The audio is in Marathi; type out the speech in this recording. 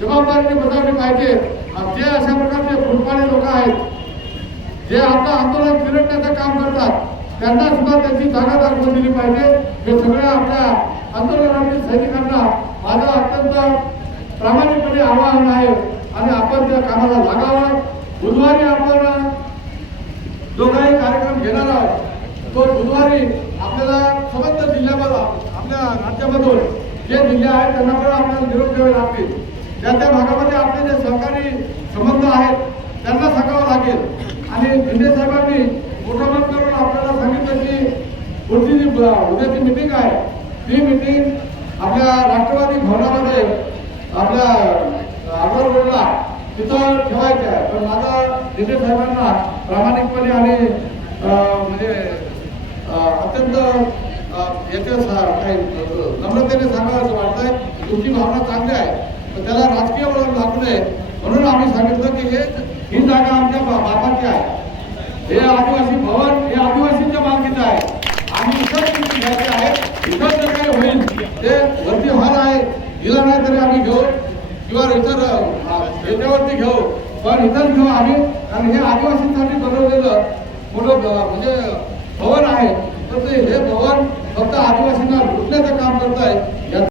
जबाबदारीने बजावली पाहिजे. आणि जे अशा प्रकारचे फुटपाणी लोक आहेत जे आपलं आंदोलन फिरटण्याचं काम करतात त्यांना सुद्धा त्यांची जागा दाखवून दिली पाहिजे. हे सगळ्या आपल्या आंदोलनातील सैनिकांना माझं अत्यंत प्रामाणिकपणे आवाहन आहे. आणि आपण त्या कामाला लागावं. बुधवारी आपण जो काही कार्यक्रम घेणार आहोत. तो बुधवारी आपल्याला समस्त जिल्ह्यामध्ये आपल्या राज्यामधून जे जिल्हे आहेत त्यांना पण आपल्याला निरोप द्यावे लागतील. त्या त्या भागामध्ये आपले जे सहकारी संबंध आहेत त्यांना सांगावं लागेल. आणि शिंदे साहेबांनी मोठा मन करून आपल्याला सांगितलं की पुढची जी उद्याची मिटिंग आहे ती मिटिंग आपल्या राष्ट्रवादी भवनामध्ये आपल्या आगोर रोडला तिथं ठेवायचं आहे. पण माझा शिंदे साहेबांना प्रामाणिकपणे आणि म्हणजे अत्यंत याच्या काही नम्रतेने सांगावं वाटतं. तर त्याला राजकीय वळण लागू नये. म्हणून आम्ही सांगितलं की हे ही जागा आमच्या बाबाची आहे. हे आदिवासी भवन हे आदिवासींच्या मालकीचं आहे. आम्ही इतर ती घ्यायचे आहे इतर जर काही होईल. ते वरती हॉल आहे. दिला नाही तरी आम्ही घेऊ. किंवा इतर याच्यावरती घेऊ. पण इतर घेऊ आम्ही. कारण हे आदिवासींसाठी बनवलेलं मोठं म्हणजे भवन आहे. तर ते हे भवन फक्त आदिवासी